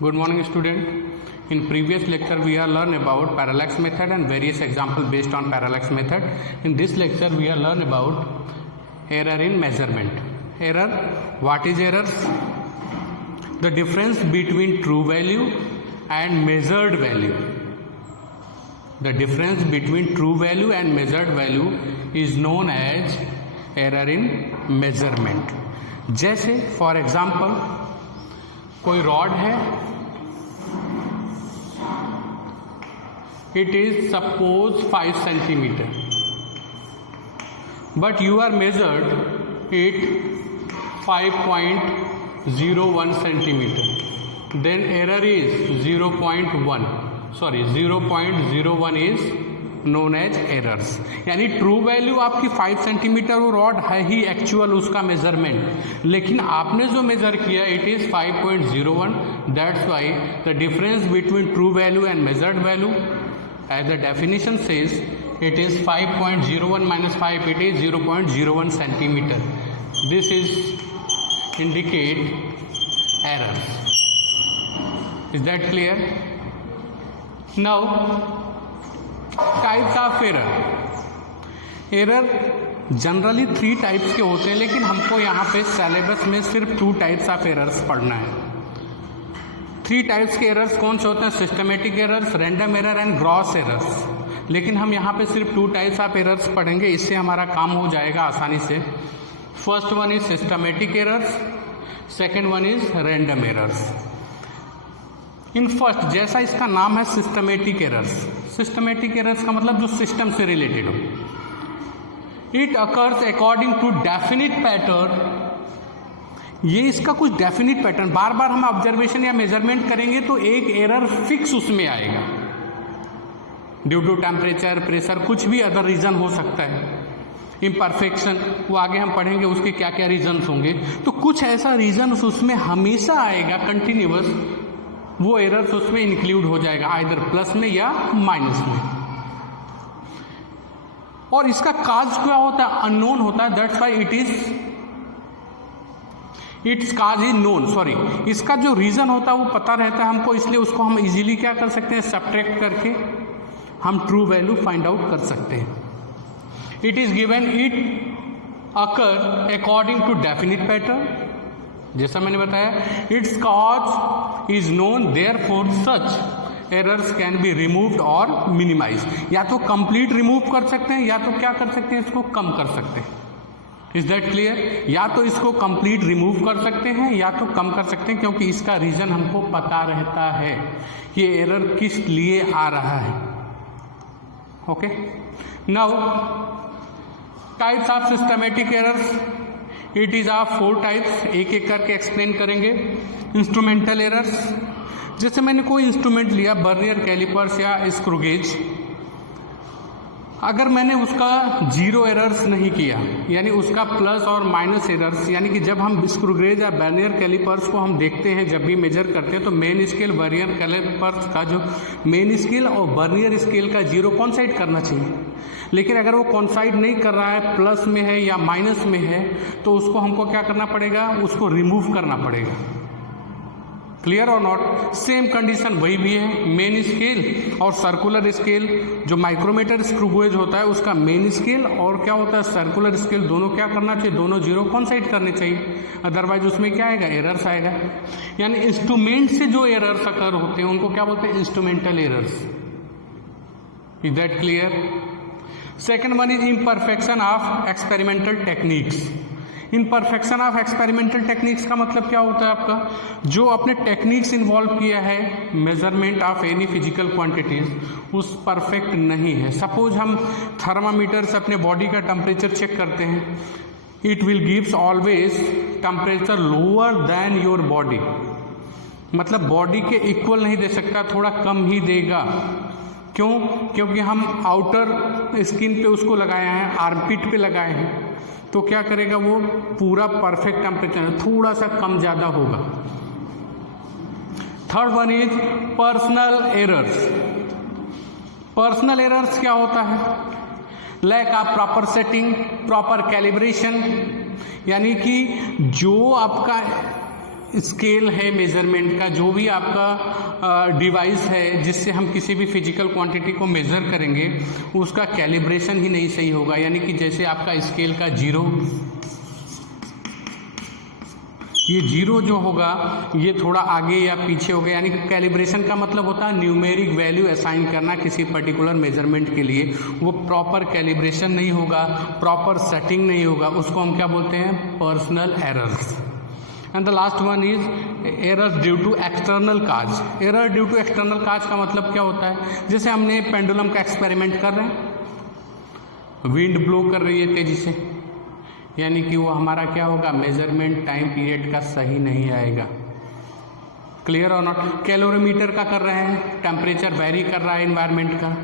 Good morning, student. In previous lecture, we are learn about parallax method and various examples based on parallax method. In this lecture, we are learn about error in measurement. Error. What is errors? The difference between true value and measured value. The difference between true value and measured value is known as error in measurement. जैसे for example कोई rod है, it is suppose 5 centimeter, but you are measured it 5.01 centimeter, then error is 0.01 is known as errors. यानी true value आपकी 5 centimetre वो rod है ही actual उसका measurement, लेकिन आपने जो मेजर किया it is 5.01. That's why the difference between true value and measured value as the definition says it is 5.01 minus 5, it is 0.01 centimeter. This is indicate errors. Is that clear? Now types of error. Error generally 3 types के होते हैं, लेकिन हमको यहाँ पे syllabus में सिर्फ 2 types of errors पढ़ना है. 3 टाइप्स के एरर्स कौन से होते हैं? Systematic errors, random error and gross errors. लेकिन हम यहाँ पे सिर्फ 2 टाइप्स ऑफ एरर्स पढ़ेंगे, इससे हमारा काम हो जाएगा आसानी से. First one is systematic errors, second one is random errors. In first, जैसा इसका नाम है सिस्टमेटिक एरर्स. सिस्टमेटिक एरर्स का मतलब जो सिस्टम से रिलेटेड हो. It occurs according to definite pattern. ये इसका कुछ डेफिनिट पैटर्न, बार बार हम ऑब्जर्वेशन या मेजरमेंट करेंगे तो एक एरर फिक्स उसमें आएगा. ड्यू टू टेम्परेचर, प्रेशर, कुछ भी अदर रीजन हो सकता है. इम्परफेक्शन, वो आगे हम पढ़ेंगे उसके क्या क्या रीजन्स होंगे. तो कुछ ऐसा रीजन उसमें हमेशा आएगा कंटिन्यूअस, वो एरर्स उसमें इंक्लूड हो जाएगा आइदर प्लस में या माइनस में. और इसका काज क्या होता है? अननोन होता है. That's why it's cause is known. Sorry, इसका जो रीजन होता है वो पता रहता है हमको, इसलिए उसको हम इजीली क्या कर सकते हैं? सब्ट्रैक्ट करके हम ट्रू वैल्यू फाइंड आउट कर सकते हैं. It is given it occur according to definite pattern. जैसा मैंने बताया, it's cause is known, therefore such errors can be removed और मिनिमाइज. या तो कंप्लीट रिमूव कर सकते हैं या तो क्या कर सकते हैं? इसको कम कर सकते हैं. Is that clear? या तो इसको कंप्लीट रिमूव कर सकते हैं या तो कम कर सकते हैं, क्योंकि इसका रीजन हमको पता रहता है कि एरर किस लिए आ रहा है. Okay, now types of systematic errors. It is of 4 types. एक एक करके एक्सप्लेन करेंगे. इंस्ट्रूमेंटल एरर्स, जैसे मैंने कोई इंस्ट्रूमेंट लिया, बर्नियर, कैलिपर्स या स्क्रू गेज. अगर मैंने उसका 0 एरर्स नहीं किया, यानी उसका प्लस और माइनस एरर्स, यानी कि जब हम स्क्रू गेज या बर्नियर कैलिपर्स को हम देखते हैं, जब भी मेजर करते हैं, तो मेन स्केल बर्नियर कैलिपर्स का जो मेन स्केल और बर्नियर स्केल का 0 कॉन्साइड करना चाहिए. लेकिन अगर वो कॉन्साइड नहीं कर रहा है, प्लस में है या माइनस में है, तो उसको हमको क्या करना पड़ेगा? उसको रिमूव करना पड़ेगा. क्लियर और नॉट? सेम कंडीशन वही भी है. मेन स्केल और सर्कुलर स्केल, जो माइक्रोमीटर स्क्रू गेज होता है उसका मेन स्केल और क्या होता है सर्कुलर स्केल, दोनों क्या करना चाहिए? दोनों 0 कॉन्साइड करने चाहिए. अदरवाइज उसमें क्या आएगा? एरर्स आएगा. यानी इंस्ट्रूमेंट से जो एरर्स अकर होते हैं उनको क्या बोलते हैं? Instrumental errors. Is that clear? Second one is imperfection of experimental techniques. Imperfection of experimental techniques का मतलब क्या होता है आपका? जो अपने टेक्निक्स इन्वॉल्व किया है measurement of any physical quantities, उस परफेक्ट नहीं है. सपोज हम थर्मामीटर से अपने बॉडी का टेम्परेचर चेक करते हैं, it will gives always temperature lower than your body. मतलब बॉडी के इक्वल नहीं दे सकता, थोड़ा कम ही देगा. क्यों? क्योंकि हम आउटर स्किन पे उसको लगाए हैं, आर्मपिट पे लगाए हैं, तो क्या करेगा? वो पूरा परफेक्ट टेम्परेचर, थोड़ा सा कम ज़्यादा होगा. Third one is personal errors. Personal errors क्या होता है? Lack of proper setting, proper calibration, यानी कि जो आपका स्केल है मेज़रमेंट का, जो भी आपका डिवाइस है जिससे हम किसी भी फिजिकल क्वांटिटी को मेज़र करेंगे, उसका कैलिब्रेशन ही नहीं सही होगा। यानी कि जैसे आपका स्केल का जीरो, ये जीरो जो होगा ये थोड़ा आगे या पीछे होगा, यानी कि कैलिब्रेशन का मतलब होता है न्यूमेरिक वैल्यू असाइन करना किसी पर्टिकुलर मेजरमेंट के लिए। वो प्रॉपर कैलिब्रेशन नहीं होगा, प्रॉपर सेटिंग नहीं होगा, उसको हम क्या बोलते हैं? Personal errors. And the last one is errors due to external cause. Error due to external cause का मतलब क्या होता है? जैसे हमने पेंडुलम का एक्सपेरिमेंट कर रहे हैं, विंड ब्लो कर रही है तेजी से, यानी कि वो हमारा क्या होगा? मेजरमेंट टाइम पीरियड का सही नहीं आएगा। क्लियर और नॉट? कैलोरीमीटर का कर रहे हैं, टेम्परेचर वेरी कर रहा है एनवायरनमेंट का,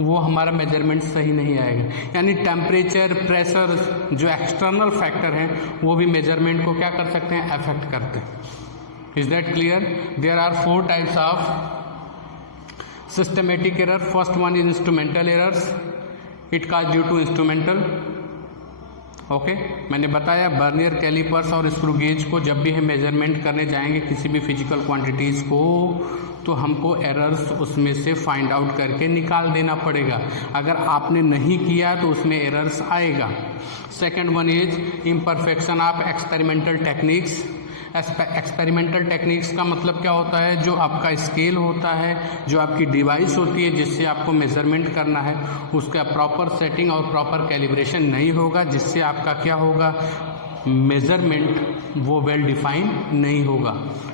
वो हमारा मेजरमेंट सही नहीं आएगा। यानी टेम्परेचर, प्रेशर जो एक्सटर्नल फैक्टर हैं वो भी मेजरमेंट को क्या कर सकते हैं? अफेक्ट करते हैं। Is that clear? There are 4 types of systematic error. First one is instrumental errors, it cause due to instrumental. Okay, मैंने बताया बर्नियर कैलिपर्स और स्क्रू गेज को जब भी हम मेजरमेंट करने जाएंगे किसी भी फिजिकल क्वांटिटीज़ को, तो हमको एरर्स उसमें से फाइंड आउट करके निकाल देना पड़ेगा। अगर आपने नहीं किया तो उसमें एरर्स आएगा। Second one is imperfection of experimental techniques. Experimental techniques का मतलब क्या होता है? जो आपका स्केल होता है, जो आपकी डिवाइस होती है जिससे आपको मेजरमेंट करना है, उसका प्रॉपर सेटिंग और प्रॉपर कैलिब्रेशन नहीं होगा, जिससे आपका क्या होगा? मेजरमेंट वो वेल डिफाइन नहीं होगा,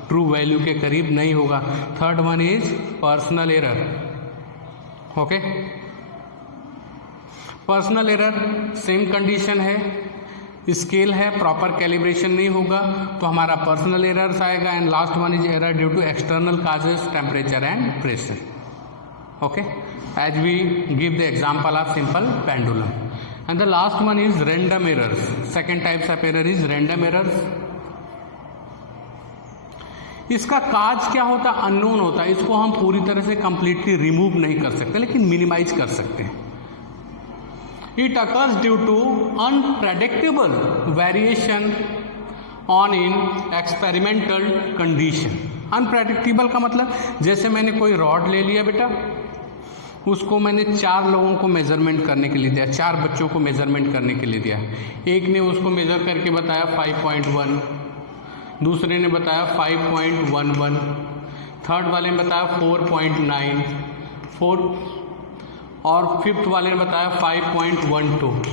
ट्रू वैल्यू के करीब नहीं होगा। Third one is personal error. Okay, personal error same condition है, स्केल है, प्रॉपर कैलिब्रेशन नहीं होगा तो हमारा पर्सनल एरर्स आएगा। And last one is error due to external causes, temperature and pressure. Okay, as we give the example of simple pendulum. And the last one is random errors. Second types of error is random errors. इसका cause क्या होता है? Unknown होता है। इसको हम पूरी तरह से कंप्लीटली रिमूव नहीं कर सकते, लेकिन मिनिमाइज कर सकते हैं। It occurs due to unpredictable variation on in experimental condition. Unpredictable का मतलब, जैसे मैंने कोई रॉड ले लिया बेटा, उसको मैंने 4 लोगों को मेजरमेंट करने के लिए दिया, 4 बच्चों को मेजरमेंट करने के लिए दिया। एक ने उसको मेजर करके बताया 5.1, दूसरे ने बताया 5.11, थर्ड वाले ने बताया 4.9, और फिफ्थ वाले ने बताया 5.12।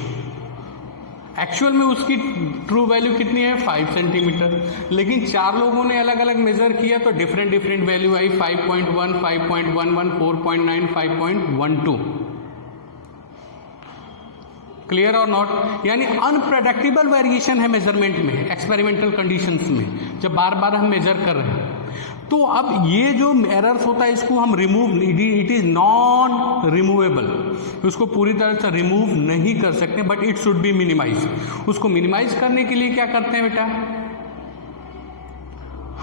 एक्चुअल में उसकी ट्रू वैल्यू कितनी है? 5 सेंटीमीटर। लेकिन 4 लोगों ने अलग अलग मेजर किया तो डिफरेंट डिफरेंट वैल्यू आई, 5.1, 5.11, 4.9, 5.12। क्लियर और नॉट? यानी अनप्रेडिक्टेबल वेरिएशन है मेजरमेंट में, एक्सपेरिमेंटल कंडीशंस में, जब बार बार हम मेजर कर रहे हैं। तो अब ये जो एरर्स होता है इसको हम remove, it is non removable, उसको पूरी तरह से रिमूव नहीं कर सकते, but it should be minimize. उसको मिनिमाइज करने के लिए क्या करते हैं बेटा?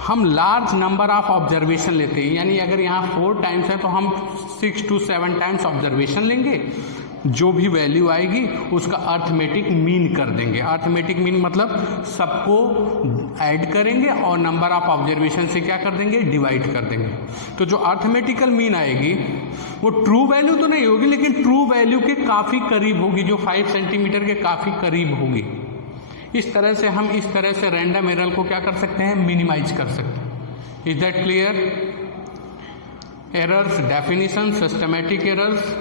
हम लार्ज नंबर ऑफ ऑब्जर्वेशन लेते हैं। यानी अगर यहाँ 4 टाइम्स है तो हम 6 to 7 टाइम्स ऑब्जर्वेशन लेंगे, जो भी वैल्यू आएगी उसका अर्थमेटिक मीन कर देंगे। अर्थमेटिक मीन मतलब सबको ऐड करेंगे और नंबर ऑफ ऑब्जर्वेशन से क्या कर देंगे? डिवाइड कर देंगे। तो जो अर्थमेटिकल मीन आएगी वो ट्रू वैल्यू तो नहीं होगी, लेकिन ट्रू वैल्यू के काफ़ी करीब होगी, जो 5 सेंटीमीटर के काफ़ी करीब होगी। इस तरह से हम इस तरह से रैंडम एरर को क्या कर सकते हैं? मिनिमाइज कर सकते हैं। Is that clear? Errors definition, systematic errors,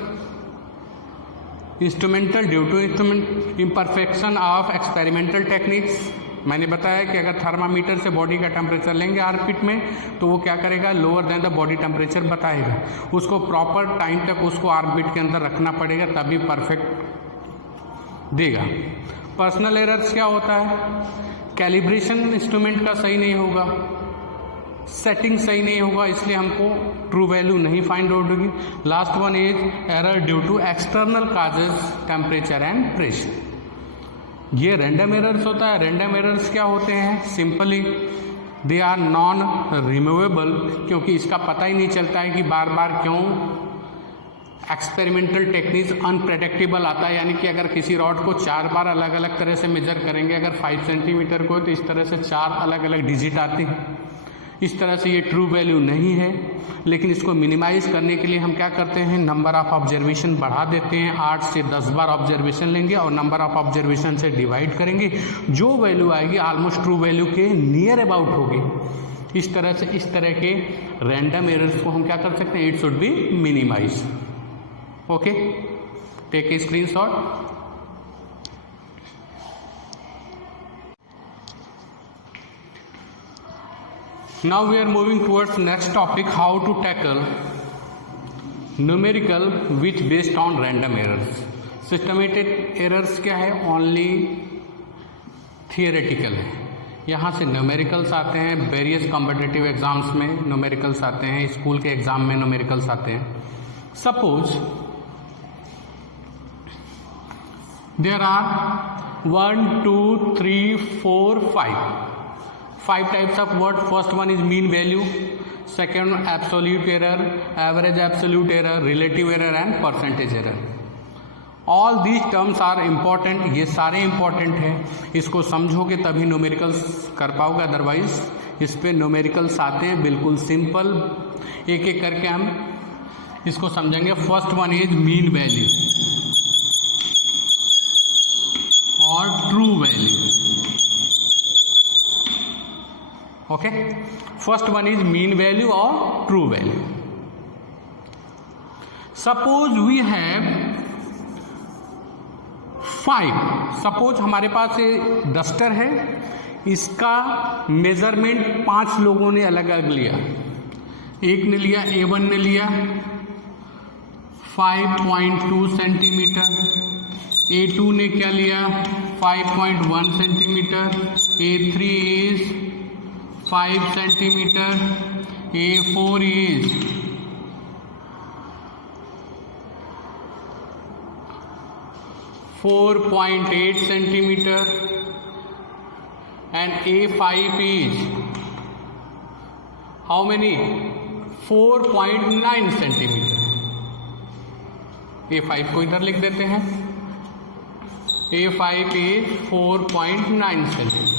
instrumental due to instrument, imperfection of experimental techniques. मैंने बताया कि अगर थर्मामीटर से बॉडी का टेम्परेचर लेंगे आर्पिट में तो वो क्या करेगा? Lower than the body temperature बताएगा। उसको प्रॉपर टाइम तक उसको आर्पिट के अंदर रखना पड़ेगा, तभी परफेक्ट देगा। पर्सनल एरर्स क्या होता है? कैलिब्रेशन इंस्ट्रूमेंट का सही नहीं होगा, सेटिंग सही नहीं होगा, इसलिए हमको ट्रू वैल्यू नहीं फाइंड आउट होगी। Last one is error due to external causes, temperature and pressure. ये रैंडम एरर्स होता है। रैंडम एरर्स क्या होते हैं? Simply they are non removable, क्योंकि इसका पता ही नहीं चलता है कि बार बार क्यों एक्सपेरिमेंटल टेक्निक्स अनप्रेडिक्टेबल आता है, यानी कि अगर किसी रॉड को 4 बार अलग अलग तरह से मेजर करेंगे, अगर 5 सेंटीमीटर को, तो इस तरह से 4 अलग अलग डिजिट आते हैं। इस तरह से ये ट्रू वैल्यू नहीं है, लेकिन इसको मिनिमाइज करने के लिए हम क्या करते हैं, नंबर ऑफ ऑब्जर्वेशन बढ़ा देते हैं। 8 से 10 बार ऑब्जर्वेशन लेंगे और नंबर ऑफ ऑब्जर्वेशन से डिवाइड करेंगे, जो वैल्यू आएगी ऑलमोस्ट ट्रू वैल्यू के नियर अबाउट होगी। इस तरह से इस तरह के रैंडम एरर्स को हम क्या कर सकते हैं, it should be minimize. Okay, take a screenshot. Now we are moving towards next topic, how to tackle numerical which based on random errors. Systematic errors क्या है, only theoretical है। यहाँ से न्यूमेरिकल्स आते हैं, वेरियस कॉम्पिटिटिव एग्जाम्स में numericals आते हैं, स्कूल के एग्जाम में न्यूमेरिकल्स आते हैं। Suppose there are 1 2 3 4 5 types of word. First one is mean value, second absolute error, average absolute error, relative error and percentage error. All these terms are important. ये सारे important हैं, इसको समझोगे तभी न्यूमेरिकल्स कर पाओगे, अदरवाइज इस पे न्यूमेरिकल्स आते हैं बिल्कुल सिंपल। एक एक करके हम इसको समझेंगे। First one is mean value और true value. Okay, first one is mean value और true value. Suppose we have 5, suppose हमारे पास ये डस्टर है, इसका मेजरमेंट 5 लोगों ने अलग अलग लिया। एक ने लिया, A1 ने लिया 5.2 सेंटीमीटर, A2 ने क्या लिया 5.1 centimetre, A3 is 5 centimetre, A4 is 4.8 centimetre and A5 is how many 4.9 centimetre. A5 को इधर लिख देते हैं, A5 is 4.9 सेंटीमीटर।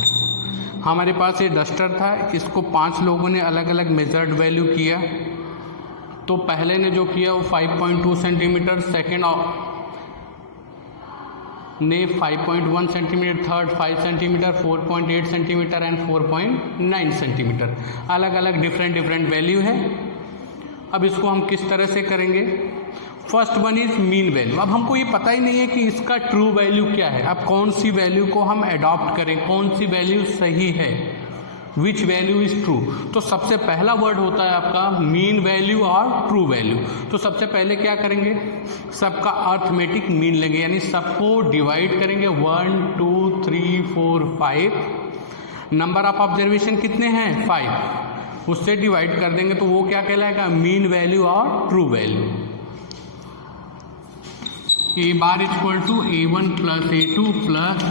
हमारे पास ये डस्टर था, इसको 5 लोगों ने अलग अलग मेजर्ड वैल्यू किया। तो पहले ने जो किया वो 5.2 सेंटीमीटर, सेकेंड ने 5.1 centimetre, third 5 centimetre, 4.8 centimetre and 4.9 centimetre. अलग अलग डिफरेंट वैल्यू है। अब इसको हम किस तरह से करेंगे, first one is mean value. अब हमको ये पता ही नहीं है कि इसका ट्रू वैल्यू क्या है। अब कौन सी वैल्यू को हम अडॉप्ट करें, कौन सी वैल्यू सही है, विच वैल्यू इज ट्रू। तो सबसे पहला वर्ड होता है आपका मीन वैल्यू और ट्रू वैल्यू। तो सबसे पहले क्या करेंगे, सबका अर्थमेटिक मीन लेंगे, यानी सबको डिवाइड करेंगे 1 2 3 4 5। नंबर ऑफ ऑब्जर्वेशन कितने हैं 5, उससे डिवाइड कर देंगे तो वो क्या कहलाएगा, मीन वैल्यू और true value. A bar is equal to A1 plus A2 plus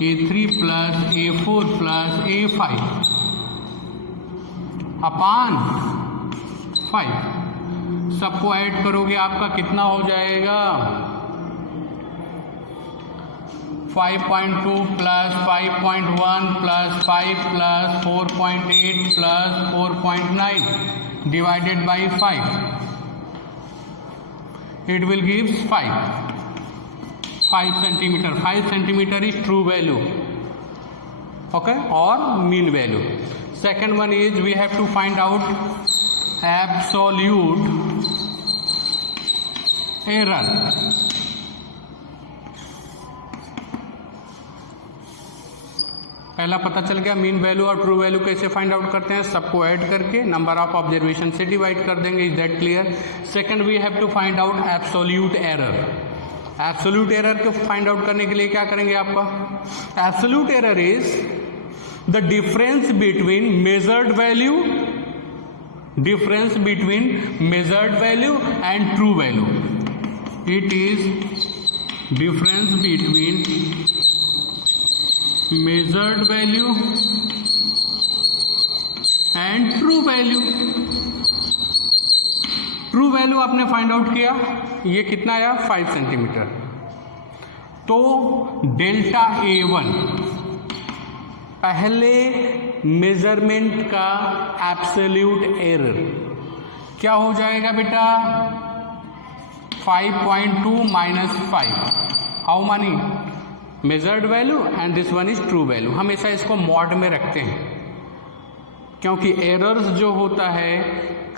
A3 plus A4 plus A5 upon 5। सबको ऐड करोगे आपका कितना हो जाएगा, 5.2 plus 5.1 plus 5 plus 4.8 plus 4.9 divided by 5, it will give 5 centimetre. 5 centimetre is true value, okay, और mean value. Second one is we have to find out absolute error. पहला पता चल गया मीन वैल्यू और ट्रू वैल्यू कैसे find out करते हैं, सबको ऐड करके नंबर ऑफ ऑब्जर्वेशन से डिवाइड कर देंगे। Is that clear. Second we have to find out absolute error. Absolute error को फाइंड आउट करने के लिए क्या करेंगे आपका, absolute error is the difference between measured value, difference between measured value and true value. It is difference between measured value and true value। True value आपने find out किया, ये कितना आया 5 सेंटीमीटर। तो डेल्टा A1 पहले measurement का absolute error क्या हो जाएगा बेटा 5.2 minus 5, how many measured value and this one is true value. हमेशा इसको मॉड में रखते हैं क्योंकि एरर्स जो होता है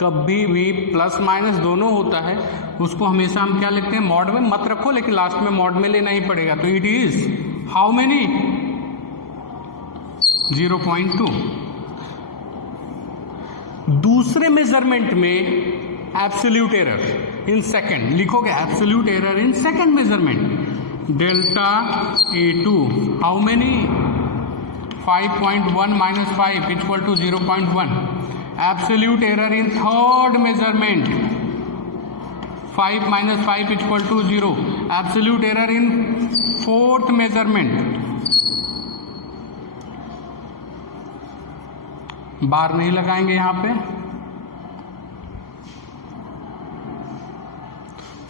कभी भी प्लस माइनस दोनों होता है, उसको हमेशा हम क्या लिखते हैं मॉड में। मत रखो लेकिन लास्ट में मॉड में लेना ही पड़ेगा। तो इट इज हाउ मेनी 0.2। दूसरे मेजरमेंट में एब्सोल्यूट एरर इन सेकंड लिखोगे, absolute error in second measurement delta A2 how many 5.1 minus 5 equal to 0.1. Absolute error in third measurement 5 minus 5 equal to 0. Absolute error in fourth measurement, बार नहीं लगाएंगे यहां पे।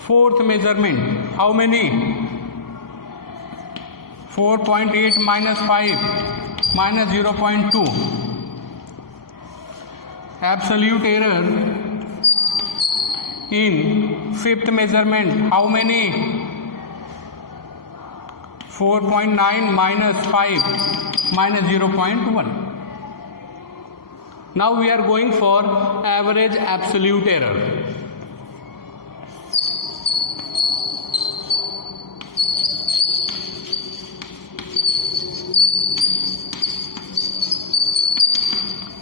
Fourth measurement how many 4.8 minus 5 minus 0.2. Absolute error in fifth measurement how many 4.9 minus 5 minus 0.1. Now we are going for average absolute error.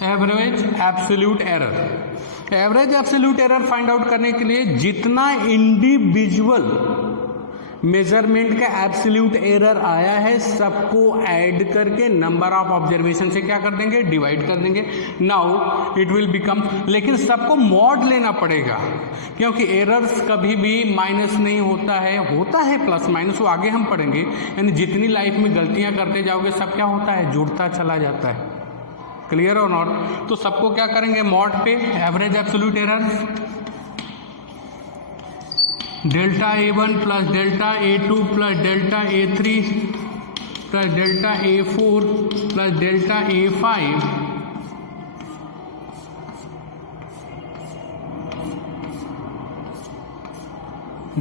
Average absolute error. Average absolute error find out करने के लिए जितना individual measurement का absolute error आया है सबको add करके number of observation से क्या कर देंगे डिवाइड कर देंगे। नाउ इट विल बिकम, लेकिन सबको मॉड लेना पड़ेगा क्योंकि एरर्स कभी भी माइनस नहीं होता है प्लस माइनस, वो आगे हम पढ़ेंगे। यानी जितनी लाइफ में गलतियां करते जाओगे सब क्या होता है जुड़ता चला जाता है। क्लियर और नॉट? तो सबको क्या करेंगे मॉड पे average absolute error delta A1 plus delta A2 plus delta A3 plus delta A4 plus delta A5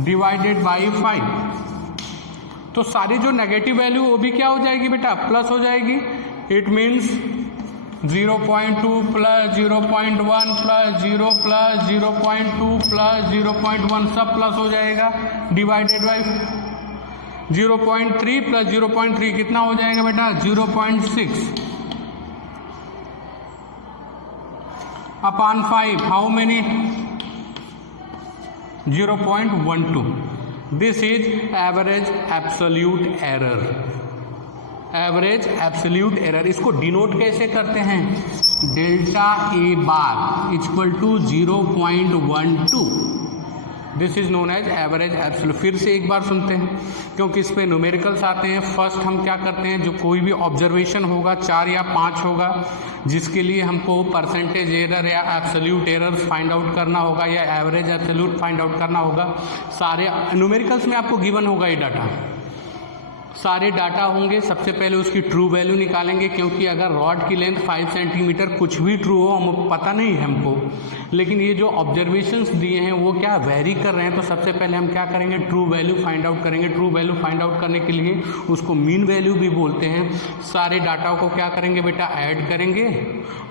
divided by 5। तो सारी जो नेगेटिव वैल्यू वो भी क्या हो जाएगी बेटा प्लस हो जाएगी। It means 0.2 plus 0.1 plus 0 plus 0.2 plus 0.1 सब प्लस हो जाएगा डिवाइडेड बाई 0.3 प्लस 0.3 कितना हो जाएगा बेटा 0.6 upon 5 how many 0.12। This is average absolute error. Average absolute error इसको डिनोट कैसे करते हैं delta A bar equal to 0.12। This is known as average absolute. फिर से एक बार सुनते हैं क्योंकि इस पे न्यूमेरिकल्स आते हैं। फर्स्ट हम क्या करते हैं जो कोई भी ऑब्जर्वेशन होगा 4 या 5 होगा जिसके लिए हमको परसेंटेज एरर या एब्सोल्यूट एरर्स फाइंड आउट करना होगा या एवरेज एब्सोल्यूट फाइंड आउट करना होगा। सारे न्यूमेरिकल्स में आपको गिवन होगा ये डाटा, सारे डाटा होंगे। सबसे पहले उसकी ट्रू वैल्यू निकालेंगे क्योंकि अगर रॉड की लेंथ 5 सेंटीमीटर कुछ भी ट्रू हो हम पता नहीं है हमको, लेकिन ये जो ऑब्जर्वेशंस दिए हैं वो क्या वेरी कर रहे हैं। तो सबसे पहले हम क्या करेंगे ट्रू वैल्यू फाइंड आउट करेंगे। ट्रू वैल्यू फाइंड आउट करने के लिए उसको मीन वैल्यू भी बोलते हैं। सारे डाटा को क्या करेंगे बेटा ऐड करेंगे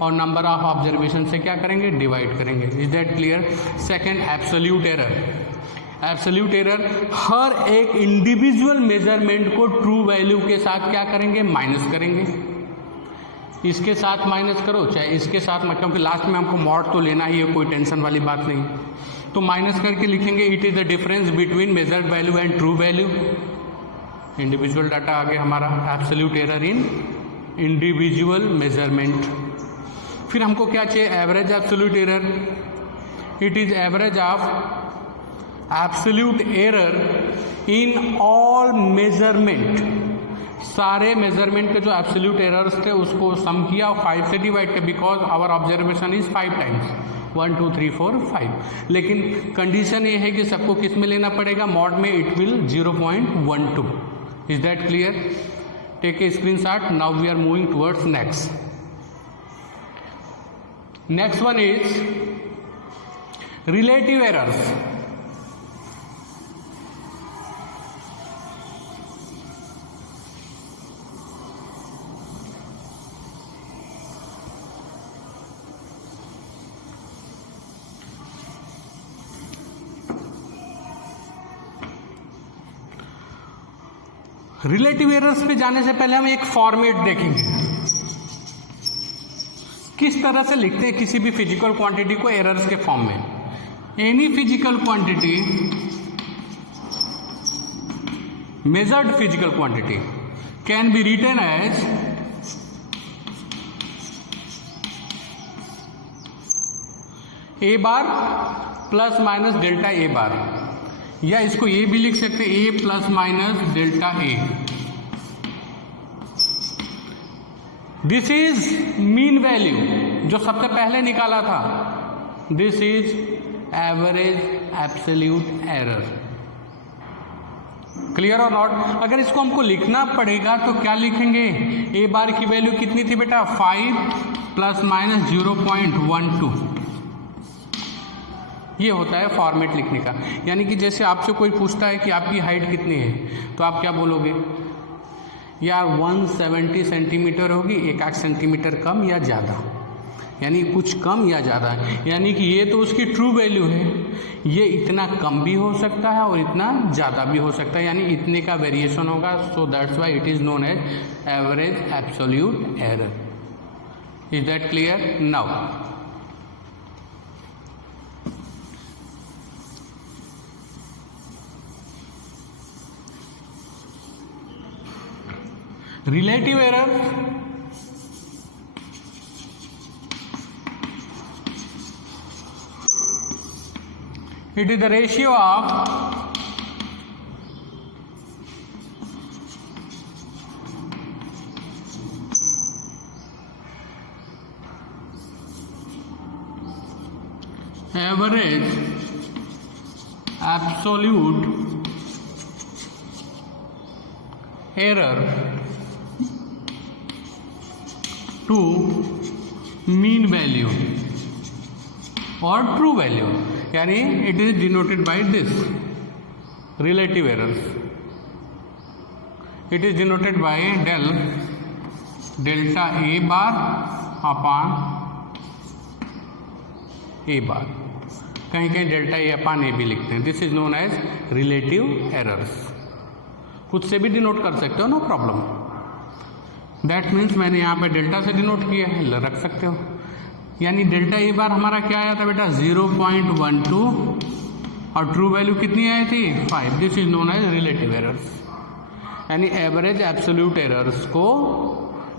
और नंबर ऑफ ऑब्जर्वेशन से क्या करेंगे डिवाइड करेंगे। Is that clear? Second absolute error. Absolute error हर एक इंडिविजुअल मेजरमेंट को ट्रू वैल्यू के साथ क्या करेंगे माइनस करेंगे। इसके साथ माइनस करो चाहे इसके साथ, क्योंकि लास्ट में हमको मॉड तो लेना ही है, कोई टेंशन वाली बात नहीं। तो माइनस करके लिखेंगे it is the difference between measured value and true value. Individual data आगे हमारा absolute error in individual measurement. फिर हमको क्या चाहिए average absolute error. It is average of absolute error in all measurement. सारे मेजरमेंट के जो एब्सोल्यूट एरर्स थे उसको सम किया और 5 से डिवाइड किया because our observation is 5 times. 1 2 3 4 5, लेकिन कंडीशन ये है कि सबको किस में लेना पड़ेगा, मॉड में it will 0.12. Is that clear? Take a screenshot. Now we are moving towards next. Next one is relative errors. Relative errors पे जाने से पहले हम एक फॉर्मेट देखेंगे, किस तरह से लिखते हैं किसी भी फिजिकल क्वांटिटी को एरर्स के फॉर्म में. Any physical quantity, measured physical quantity can be written as A bar plus minus delta A bar, या इसको ये भी लिख सकते हैं A plus minus delta A. This is mean value जो सबसे पहले निकाला था. This is average absolute error. Clear और नॉट? अगर इसको हमको लिखना पड़ेगा तो क्या लिखेंगे? ए बार की वैल्यू कितनी थी बेटा? 5 प्लस माइनस 0.12. ये होता है फॉर्मेट लिखने का. यानी कि जैसे आपसे कोई पूछता है कि आपकी हाइट कितनी है, तो आप क्या बोलोगे? यार 170 सेंटीमीटर होगी, 1 सेंटीमीटर कम या ज़्यादा, यानी कुछ कम या ज़्यादा. यानी कि ये तो उसकी ट्रू वैल्यू है, ये इतना कम भी हो सकता है और इतना ज़्यादा भी हो सकता है, यानी इतने का वेरिएशन होगा. So that's why it is known as average absolute error. Is that clear? Now relative error, it is the ratio of average absolute error to mean value or true value, यानी it is denoted by this relative errors. It is denoted by delta a bar upon a bar. कहीं कहीं delta A अपान ए भी लिखते हैं. This is known as relative errors. खुद से भी denote कर सकते हो, नो प्रॉब्लम. दैट मीन्स मैंने यहाँ पे डेल्टा से डिनोट किया है, रख सकते हो. यानी डेल्टा ए बार हमारा क्या आया था बेटा? 0.12 और ट्रू वैल्यू कितनी आई थी? 5. This is known as relative errors. यानी एवरेज एब्सोल्यूट एरर्स को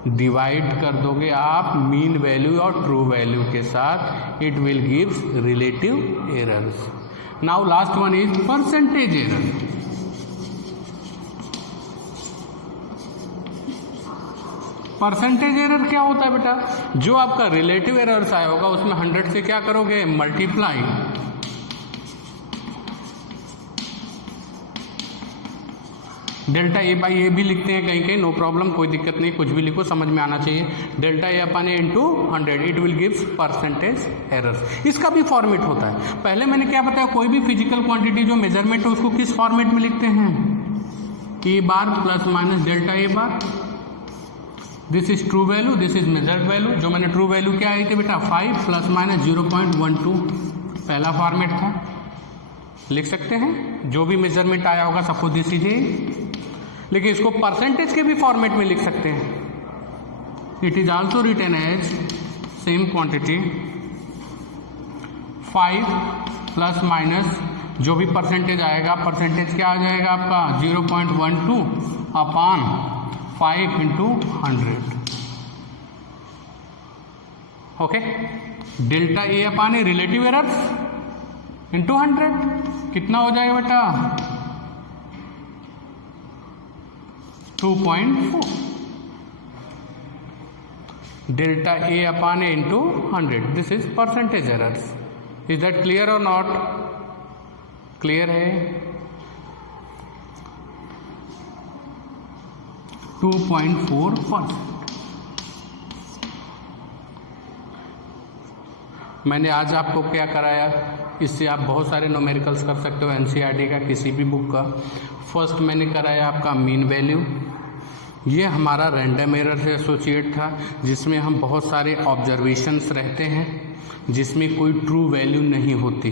डिवाइड कर दोगे आप मीन वैल्यू और ट्रू वैल्यू के साथ, it will gives relative errors. Now last one is percentage error. Percentage error क्या होता है बेटा? जो आपका रिलेटिव एरर्स आया होगा उसमें 100 से क्या करोगे? मल्टीप्लाई. डेल्टा ए बाई ए भी लिखते हैं कहीं कहीं, नो प्रॉब्लम, कोई दिक्कत नहीं, कुछ भी लिखो, समझ में आना चाहिए. Delta A upon A into 100, it will gives percentage errors. इसका भी फॉर्मेट होता है. पहले मैंने क्या बताया? कोई भी फिजिकल क्वांटिटी जो मेजरमेंट है उसको किस फॉर्मेट में लिखते हैं? A bar plus minus delta A bar. This is true value, this is measured value. जो मैंने ट्रू वैल्यू क्या आई थी बेटा? 5 प्लस माइनस 0.12 पहला फॉर्मेट था. लिख सकते हैं जो भी मेजरमेंट आया होगा, सपोज दिस इज ए. लेकिन इसको परसेंटेज के भी फॉर्मेट में लिख सकते हैं. It is also written as same quantity 5 plus minus जो भी परसेंटेज आएगा, परसेंटेज क्या आ जाएगा आपका? 0.12 upon 5 into 100. Okay. Delta A upon a relative errors into 100 कितना हो जाएगा बेटा? 2.4. Delta A upon A into 100. This is percentage errors. Is that clear और नॉट? क्लियर है? 2.4%। मैंने आज आपको क्या कराया, इससे आप बहुत सारे न्यूमेरिकल्स कर सकते हो एनसीईआरटी का, किसी भी बुक का। फर्स्ट मैंने कराया आपका मीन वैल्यू। ये हमारा रैंडम एरर से एसोसिएट था, जिसमें हम बहुत सारे ऑब्जर्वेशंस रहते हैं जिसमें कोई ट्रू वैल्यू नहीं होती,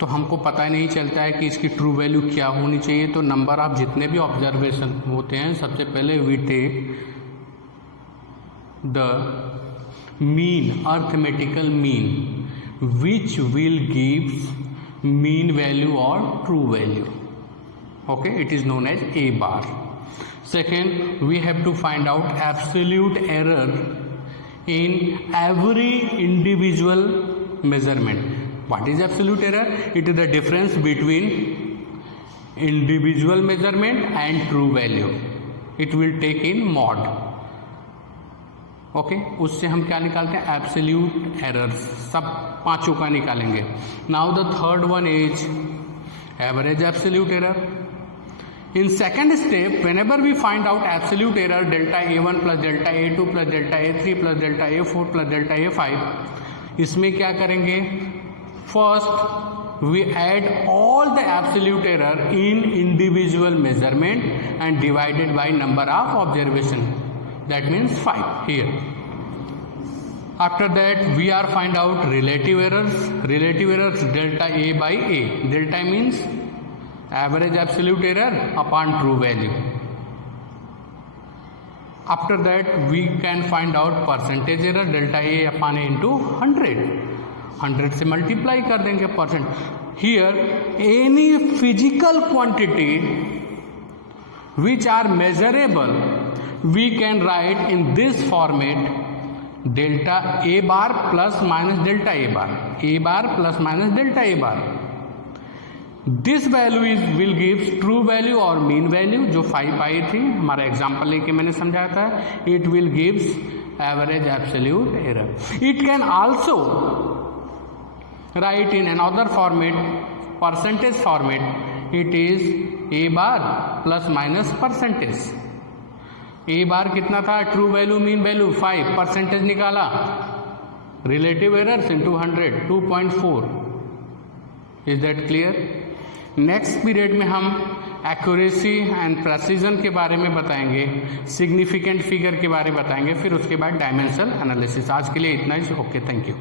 तो हमको पता नहीं चलता है कि इसकी ट्रू वैल्यू क्या होनी चाहिए। तो नंबर ऑफ जितने भी ऑब्जर्वेशन होते हैं, सबसे पहले we take the mean, arithmetical mean, which will gives mean value और true value. Okay, it is known as A bar. Second, we have to find out absolute error in every individual measurement. What is absolute error? It is the difference between individual measurement and true value. It will take in mod. Okay, उससे हम क्या निकालते हैं? Absolute errors, सब पांचों का निकालेंगे। Now the third one is average absolute error. In second step, whenever we find out absolute error delta A1 plus delta A2 plus delta A3 plus delta A4 plus delta A5, इसमें क्या करेंगे? First, we add all the absolute error in individual measurement and divided by number of observation. That means 5 here. After that, we are find out relative errors. Relative errors delta A by A. Delta means average absolute error upon true value. After that, we can find out percentage error delta A upon A into 100. 100 से multiply कर देंगे percent. Here, any physical quantity which are measurable, we can write in this format delta A bar plus minus delta A bar. A bar plus minus delta A bar. This value is will gives true value और mean value, जो 5 आई थी, हमारा example लेके मैंने समझाया था। It will gives average absolute error. It can also write in another format, percentage format. It is A bar plus minus percentage. A bar कितना था? True value mean value 5, percentage निकाला, relative errors into 100, 2.4। Is that clear? Next period में हम accuracy and precision के बारे में बताएंगे, significant figure के बारे में बताएंगे, फिर उसके बाद डायमेंशनल एनालिसिस। आज के लिए इतना ही। Okay, thank you.